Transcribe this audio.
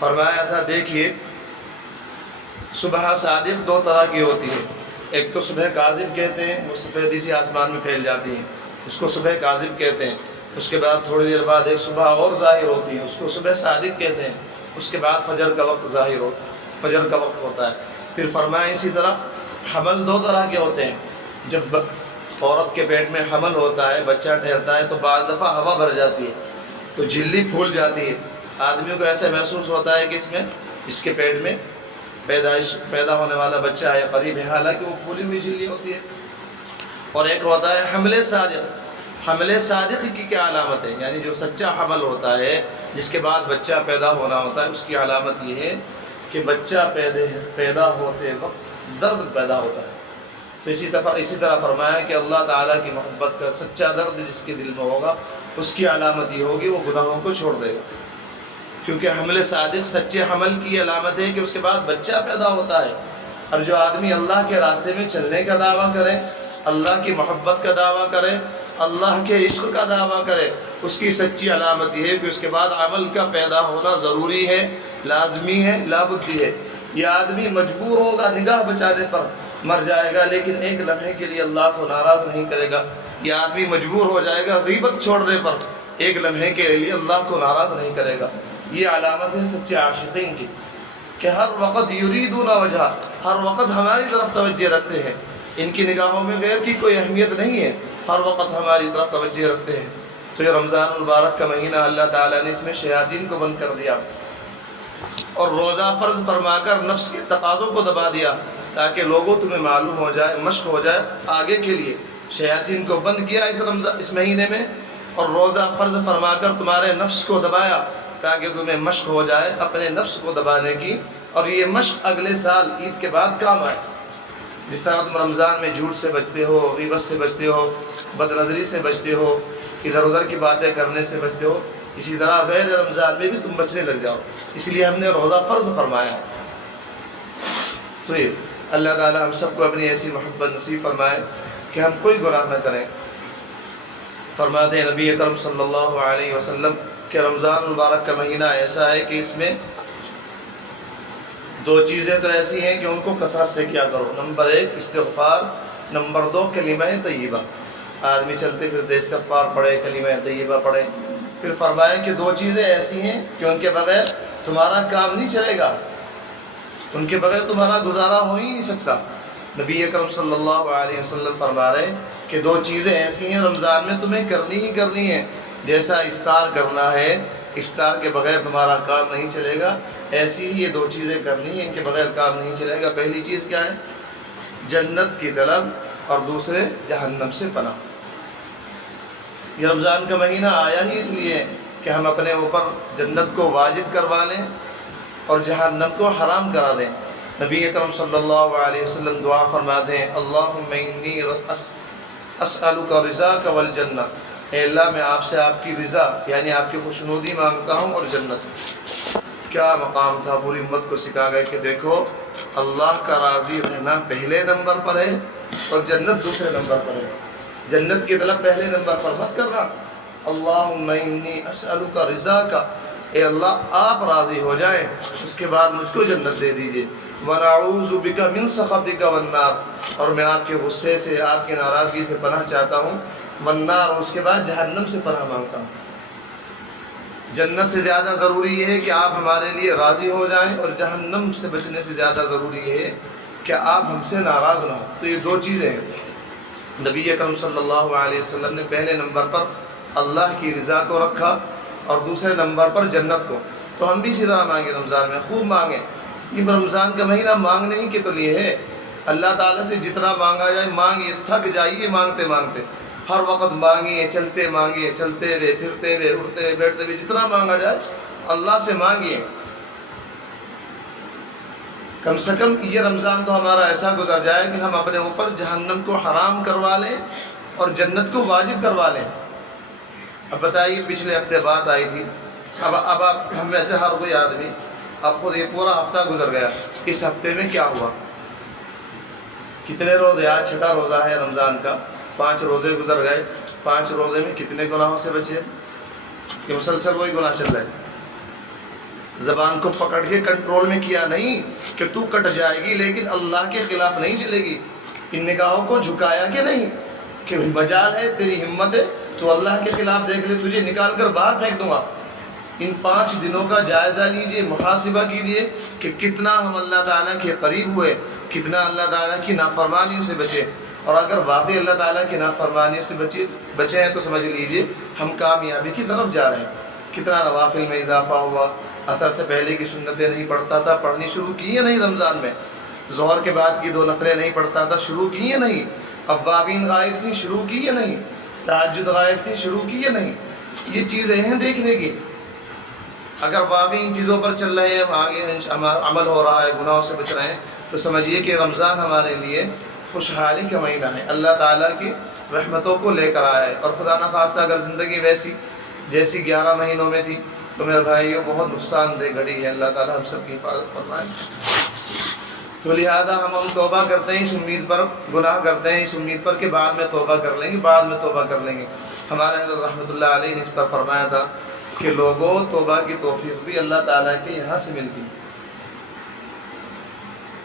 فرمایا تھا دیکھیے صبح صادق دو طرح کی ہوتی ہے، ایک تو صبح کاذب کہتے ہیں، وہ سفیدی سی آسمان میں پھیل جاتی ہیں، اس کو صبح کاذب کہتے ہیں۔ اس کے بعد تھوڑی دیر بعد ایک صبح اور ظاہر ہوتی ہے، اس کو صبح صادق کہتے ہیں۔ اس کے بعد فجر کا وقت فجر کا وقت ہوتا ہے۔ پھر فرمایا اسی طرح حمل دو طرح کے ہوتے ہیں، جب عورت کے پیٹ میں حمل ہوتا ہے، بچہ ٹھہرتا ہے تو بعض دفعہ ہوا بھر جاتی ہے تو جھلی پھول جاتی ہے، آدمی کو ایسے محسوس ہوتا ہے کہ اس کے پیٹ میں پیدا ہونے والا بچہ ہے، قریب ہے، حالانکہ وہ پھولی ہوئی جھلی ہوتی ہے۔ اور ایک ہوتا ہے حمل صادق۔ حمل صادق کی کیا علامت ہے؟ یعنی جو سچا حمل ہوتا ہے، جس کے بعد بچہ پیدا ہونا ہوتا ہے، اس کی علامت یہ ہے کہ بچہ پیدا ہوتے وقت درد پیدا ہوتا ہے۔ تو اسی طرح فرمایا کہ اللہ تعالیٰ کی محبت کا سچا درد جس کے دل میں ہوگا، اس کی علامت یہ ہوگی وہ گناہوں کو چھوڑ دے گا، کیونکہ حمل صادق سچے حمل کی علامت ہے کہ اس کے بعد بچہ پیدا ہوتا ہے۔ اور جو آدمی اللہ کے راستے میں چلنے کا دعویٰ کرے، اللہ کی محبت کا دعویٰ کرے، اللہ کے عشق کا دعویٰ کرے، اس کی سچی علامت یہ ہے کہ اس کے بعد عمل کا پیدا ہونا ضروری ہے، لازمی ہے، لابدی ہے۔ یہ آدمی مجبور ہوگا نگاہ بچانے پر مر جائے گا، لیکن ایک لمحے کے لیے اللہ کو ناراض نہیں کرے گا۔ یہ آدمی مجبور ہو جائے گا غیبت چھوڑنے پر، ایک لمحے کے لیے اللہ کو ناراض نہیں کرے گا۔ یہ علامت ہے سچے عاشقین کی کہ ہر وقت یریدون وجہ، ہر وقت ہماری طرف توجہ رکھتے ہیں، ان کی نگاہوں میں غیر کی کوئی اہمیت نہیں ہے، ہر وقت ہماری طرف توجہ رکھتے ہیں۔ تو یہ رمضان المبارک کا مہینہ اللہ تعالیٰ نے اس میں شیاطین کو بند کر دیا اور روزہ فرض فرما کر نفس کے تقاضوں کو دبا دیا، تاکہ لوگوں تمہیں معلوم ہو جائے، مشق ہو جائے آگے کے لیے۔ شیاطین کو بند کیا اس مہینے میں، اور روزہ فرض فرما کر تمہارے نفس کو دبایا تاکہ تمہیں مشق ہو جائے اپنے نفس کو دبانے کی، اور یہ مشق اگلے سال عید کے بعد کام آئے۔ جس طرح تم رمضان میں جھوٹ سے بچتے ہو، غیبت سے بچتے ہو، بد نظری سے بچتے ہو، ادھر ادھر کی باتیں کرنے سے بچتے ہو، اسی طرح غیر رمضان میں بھی تم بچنے لگ جاؤ۔ اس لیے ہم نے روزہ فرض فرمایا۔ تو یہ اللہ تعالی ہم سب کو اپنی ایسی محبت نصیب فرمائے کہ ہم کوئی گناہ نہ کریں۔ فرماتے ہیں نبی اکرم صلی اللہ علیہ وسلم کہ رمضان المبارک کا مہینہ ایسا ہے کہ اس میں دو چیزیں تو ایسی ہیں کہ ان کو کثرت سے کیا کرو۔ نمبر 1 استغفار، نمبر 2 کلمہ طیبہ۔ آدمی چلتے پھرتے استغفار پڑھے، کلمہ طیبہ پڑھے۔ پھر فرمایا کہ دو چیزیں ایسی ہیں کہ ان کے بغیر تمہارا کام نہیں چلے گا، ان کے بغیر تمہارا گزارا ہو ہی نہیں سکتا۔ نبی اکرم صلی اللہ علیہ وسلم فرما رہے ہیں کہ دو چیزیں ایسی ہیں رمضان میں تمہیں کرنی ہی کرنی ہے، جیسا افطار کرنا ہے، افطار کے بغیر تمہارا کام نہیں چلے گا، ایسی ہی یہ دو چیزیں کرنی ہیں، ان کے بغیر کام نہیں چلے گا۔ پہلی چیز کیا ہے؟ جنت کی طلب، اور دوسرے جہنم سے پناہ۔ یہ رمضان کا مہینہ آیا ہی اس لیے کہ ہم اپنے اوپر جنت کو واجب کروا لیں اور جہنم کو حرام کرا دیں۔ نبی اکرم صلی اللہ علیہ وسلم دعا فرماتے ہیں اللہم انی اسألک رضاک والجنہ، اے اللہ میں آپ سے آپ کی رضا یعنی آپ کی خوشنودی مانگتا ہوں اور جنت۔ کیا مقام تھا، پوری امت کو سکھا گئے کہ دیکھو اللہ کا راضی رہنا پہلے نمبر پر ہے اور جنت دوسرے نمبر پر ہے۔ جنت کی طلب پہلے نمبر پر مت کرنا۔ اللہم انی اسألک رضاک، اے اللہ آپ راضی ہو جائیں، اس کے بعد مجھ کو جنت دے دیجئے۔ وَنَعُوذُ بِكَ مِن سَخَطِكَ وَالنَّارِ، اور میں آپ کے غصے سے، آپ کی ناراضگی سے پناہ چاہتا ہوں، والنار، اور اس کے بعد جہنم سے پناہ مانگتا ہوں۔ جنت سے زیادہ ضروری یہ ہے کہ آپ ہمارے لیے راضی ہو جائیں، اور جہنم سے بچنے سے زیادہ ضروری یہ ہے کہ آپ ہم سے ناراض نہ ہوں۔ تو یہ دو چیزیں ہیں۔ نبی اکرم صلی اللہ علیہ وسلم نے پہلے نمبر پر اللہ کی رضا کو رکھا اور دوسرے نمبر پر جنت کو۔ تو ہم بھی اسی طرح مانگیں، رمضان میں خوب مانگیں۔ یہ رمضان کا مہینہ مانگنے ہی کے تو لیے ہے۔ اللہ تعالیٰ سے جتنا مانگا جائے مانگیے، تھک جائیے مانگتے مانگتے، ہر وقت مانگیے، چلتے مانگیے، چلتے ہوئے، پھرتے ہوئے، اٹھتے ہوئے، بیٹھتے ہوئے، جتنا مانگا جائے اللہ سے مانگیے۔ کم سے کم یہ رمضان تو ہمارا ایسا گزر جائے کہ ہم اپنے اوپر جہنم کو حرام کروا لیں اور جنت کو واجب کروا لیں۔ اب بتائیے پچھلے ہفتے بات آئی تھی، اب آپ ہم میں سے ہر کوئی آدمی اب خود یہ پورا ہفتہ گزر گیا، اس ہفتے میں کیا ہوا، کتنے روزے، آج چھٹا روزہ ہے رمضان کا، 5 روزے گزر گئے، 5 روزے میں کتنے گناہوں سے بچے؟ کہ مسلسل وہی گناہ چل رہے ہیں۔ زبان کو پکڑ کے کنٹرول میں کیا نہیں کہ تو کٹ جائے گی لیکن اللہ کے خلاف نہیں چلے گی. ان نگاہوں کو جھکایا کہ نہیں کہ مجال ہے، تیری ہمت ہے تو اللہ کے خلاف دیکھ لے، تجھے نکال کر باہر پھینک دوں گا. ان 5 دنوں کا جائزہ لیجئے، محاسبہ کیجئے کہ کتنا ہم اللہ تعالیٰ کے قریب ہوئے، کتنا اللہ تعالیٰ کی نافرمانیوں سے بچے. اور اگر واقعی اللہ تعالیٰ کی نافرمانیوں سے بچے ہیں تو سمجھ لیجئے ہم کامیابی کی طرف جا رہے ہیں. کتنا نوافل میں اضافہ ہوا. عصر سے پہلے کی سنتیں نہیں پڑھتا تھا، پڑھنی شروع کی یا نہیں رمضان میں. ظہر کے بعد کی 2 نفلیں نہیں پڑھتا تھا، شروع کی یا نہیں. اوابین غائب تھی، شروع کی یا نہیں. تہجد غائب تھی، شروع کی یا نہیں. یہ چیزیں ہیں دیکھنے کی. اگر واقعی ان چیزوں پر چل رہے ہیں، آگے عمل ہو رہا ہے، گناہوں سے بچ رہے ہیں، تو سمجھیے کہ رمضان ہمارے لیے خوشحالی کا مہینہ ہے، اللہ تعالیٰ کی رحمتوں کو لے کر آیا ہے. اور خدا نخواستہ اگر زندگی ویسی جیسی 11 مہینوں میں تھی تو میرے بھائیوں بہت نقصان دہ گھڑی ہے. اللہ تعالیٰ ہم سب کی حفاظت فرمائے. تو لہذا ہم توبہ کرتے ہیں اس امید پر، گناہ کرتے ہیں اس امید پر کہ بعد میں توبہ کر لیں گے، بعد میں توبہ کر لیں گے. ہمارے حضرت رحمۃ اللہ علیہ نے اس پر فرمایا تھا کہ لوگوں توبہ کی توفیق بھی اللہ تعالیٰ کے یہاں سے ملتی ہے.